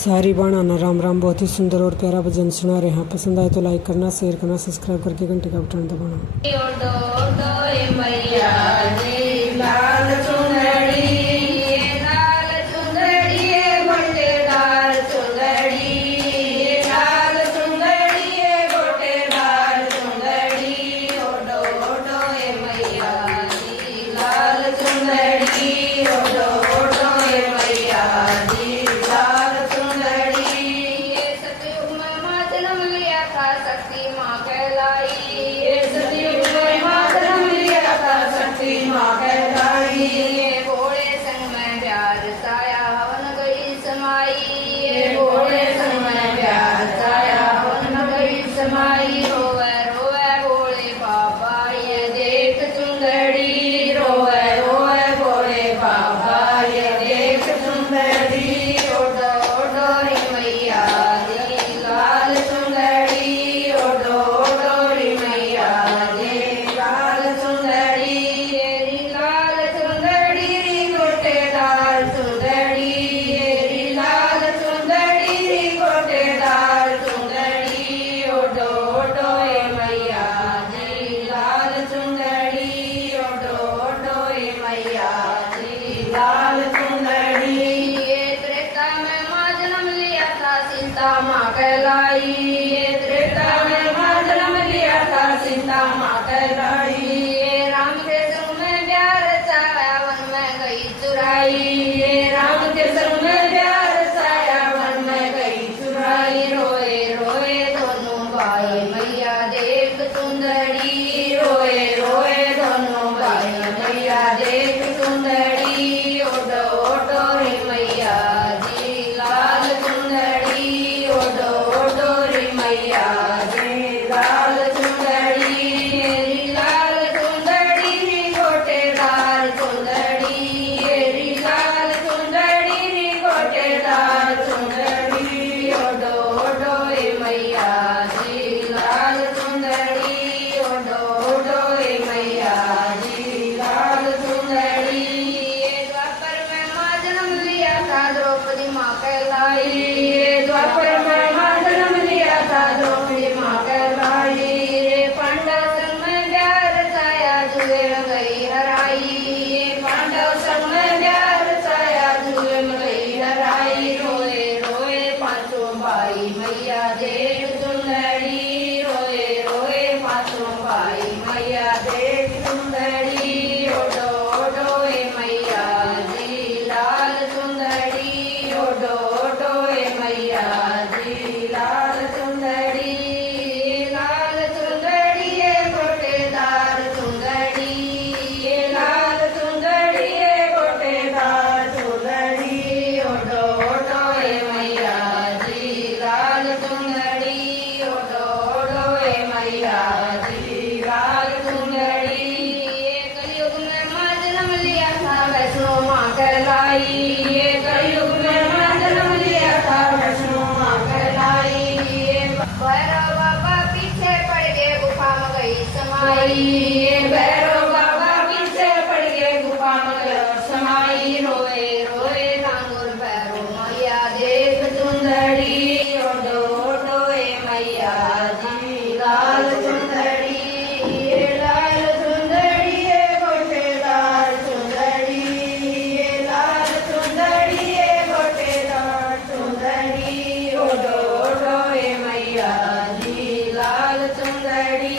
सारी बाणाना राम राम बहुत ही सुंदर और प्यारा भजन सुना रहे हैं। पसंद आए तो लाइक करना, शेयर करना, सब्सक्राइब करके घंटे का बटन शक्ति माँ कहलाई, ये सतयुग में माँ जन्म लिया था, शक्ति माँ कहलाई। ये घोड़े संग में प्यार साया हवन गई समाई, ये घोड़े संग में प्यार साया हवन गई समाई। रोवे रोवे भोले बाबा ये देख चुंदड़ी, रोवे रोवे भोले बाबा ये देख चुंदड़ी। ओडो ओडो रे मैया दी लाल चुंदड़ी, ओडो ओडो रे मैया दी लाल चुंदड़ी। री लाल चुंदड़ी री गोटेदार चुंदड़ी, री लाल चुंदड़ी री गोटेदार चुंदड़ी। ओडो ओडो ए मैया दी लाल चुंदड़ी, ओडो ओडो ए मैया दी लाल चुंदड़ी। ये त्रेता में माँ जन्म लिया था, सीता माँ कहलाई, ये त्रेता में माँ जन्म लिया था, सीता माँ कहलाई। ये राम के संग में प्यार छाया वन में गई चुराई, ये राम के संग में प्यार छाया वन में गई चुराई। रोए रोए दोनों भाई मैया देख सुंदरी, रोए रोए दोनों भाई मैया देख सुंदरी। ओडो ओडो रे मैया दी लाल चुंदड़ी, ओडो ओडो रे मैया दी लाल चुंदड़ी। री लाल चुंदड़ी री गोटेदार चुंदड़ी, री लाल चुंदड़ी री गोटेदार चुंदड़ी। ओडो ओडो ए मैया दी लाल चुंदड़ी, ओडो ओडो ए मैया दी लाल चुंदड़ी। ये द्वापर में माँ जन्म लिया था, द्रौपदी माँ कहलाई, ये द्वापर में माँ जन्म लिया था, द्रौपदी माँ कहलाई। ये पांडव संग में प्यार छाया जुए में गई हराई, ये पांडव संग में प्यार छाया जुए में गई हराई। रोए रोए पांचों भाई मैया देख सुंदरी, रोए रोए पांचों भाई मैया देख सुंदरी। ओडो ओडो ए मैया दी लाल सुंदरी, ओडो ओडो ए मैया दी लाल सुंदरी। लाल सुंदरी ये गोटेदार सुंदरी, ये लाल सुंदरी ये गोटेदार सुंदरी। ओडो ओडो ए मैया दी लाल सुंदरी, ओडो ओडो ए मैया दी लाल सुंदरी। ये कलयुग में माँ जन्म लिया था, वैष्णो माँ कहलाई, ये कलयुग में माँ जन्म लिया था, वैष्णो माँ कहलाई। ये भैरव बाबा पीछे पड़ गए गुफा में गई समाई, ये भैरव बाबा पीछे पड़ गए गुफा में गई समाई। रोए रोए नांगुर भैरव मैया देख चुंदड़ी, ओडो ओडो ए मैया दी लाल चुंदड़ी, ये लाल चुंदड़ी ये गोटेदार चुंदड़ी, ये लाल चुंदड़ी ये गोटेदार चुंदड़ी। ओडो ओडो ए मैया दी लाल चुंदड़ी,